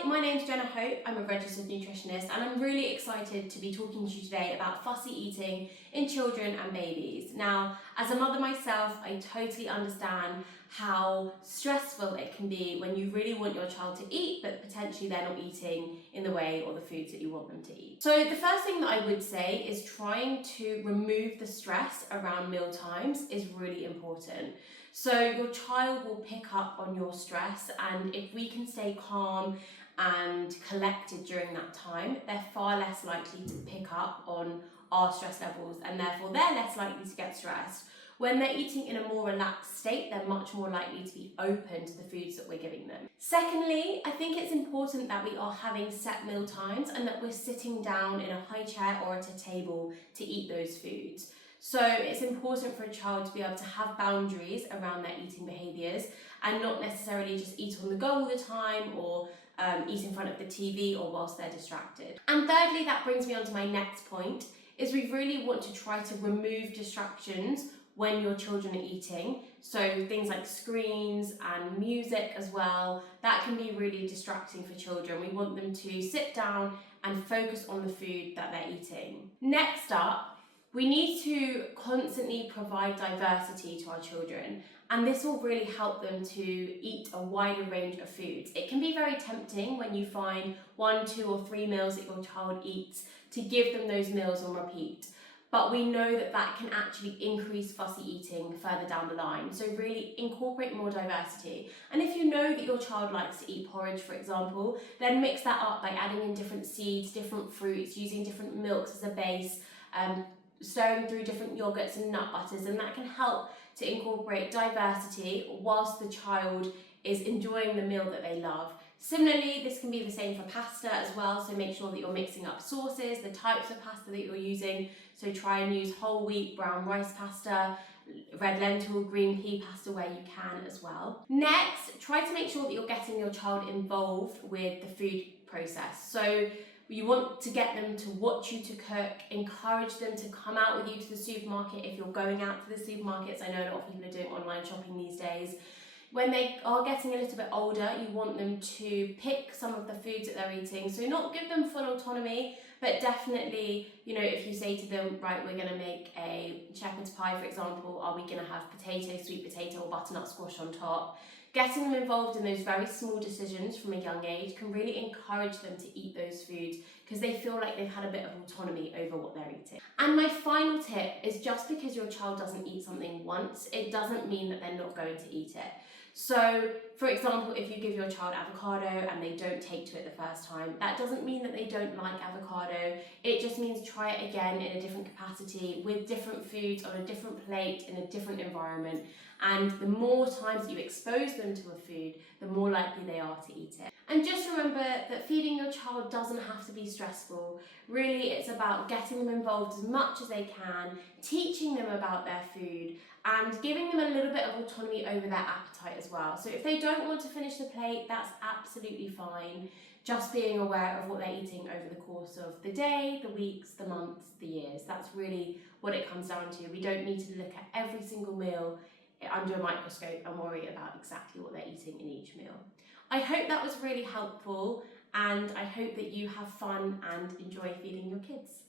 Hi, my name's Jenna Hope. I'm a registered nutritionist and I'm really excited to be talking to you today about fussy eating in children and babies. Now, as a mother myself, I totally understand how stressful it can be when you really want your child to eat, but potentially they're not eating in the way or the foods that you want them to eat. So the first thing that I would say is trying to remove the stress around meal times is really important. So your child will pick up on your stress, and if we can stay calm and collected during that time, they're far less likely to pick up on our stress levels, and therefore they're less likely to get stressed. When they're eating in a more relaxed state, they're much more likely to be open to the foods that we're giving them. Secondly, I think it's important that we are having set meal times and that we're sitting down in a high chair or at a table to eat those foods. So it's important for a child to be able to have boundaries around their eating behaviours and not necessarily just eat on the go all the time or eat in front of the TV or whilst they're distracted. And thirdly, that brings me on to my next point, is we really want to try to remove distractions when your children are eating. So things like screens and music as well, that can be really distracting for children. We want them to sit down and focus on the food that they're eating. Next up, we need to constantly provide diversity to our children, and this will really help them to eat a wider range of foods. It can be very tempting when you find 1, 2 or 3 meals that your child eats to give them those meals on repeat. But we know that that can actually increase fussy eating further down the line. So really incorporate more diversity. And if you know that your child likes to eat porridge, for example, then mix that up by adding in different seeds, different fruits, using different milks as a base, stirring through different yogurts and nut butters, and that can help to incorporate diversity whilst the child is enjoying the meal that they love. Similarly, this can be the same for pasta as well, so make sure that you're mixing up sauces, the types of pasta that you're using, so try and use whole wheat, brown rice pasta, red lentil, green pea pasta where you can as well. Next, try to make sure that you're getting your child involved with the food process. So you want to get them to watch you to cook, encourage them to come out with you to the supermarket if you're going out to the supermarkets. I know a lot of people are doing online shopping these days. When they are getting a little bit older, you want them to pick some of the foods that they're eating. So not give them full autonomy, but definitely, if you say to them, right, we're going to make a shepherd's pie, for example, are we going to have potato, sweet potato or butternut squash on top? Getting them involved in those very small decisions from a young age can really encourage them to eat those foods because they feel like they've had a bit of autonomy over what they're eating. And my final tip is, just because your child doesn't eat something once, it doesn't mean that they're not going to eat it. So, for example, if you give your child avocado and they don't take to it the first time, that doesn't mean that they don't like avocado. It just means try it again in a different capacity, with different foods, on a different plate, in a different environment. And the more times that you expose them to a food, the more likely they are to eat it. And just remember that feeding your child doesn't have to be stressful. Really, it's about getting them involved as much as they can, teaching them about their food, and giving them a little bit of autonomy over their appetite as well. So if they don't want to finish the plate, that's absolutely fine. Just being aware of what they're eating over the course of the day, the weeks, the months, the years. That's really what it comes down to. We don't need to look at every single meal under a microscope and worry about exactly what they're eating in each meal. I hope that was really helpful, and I hope that you have fun and enjoy feeding your kids.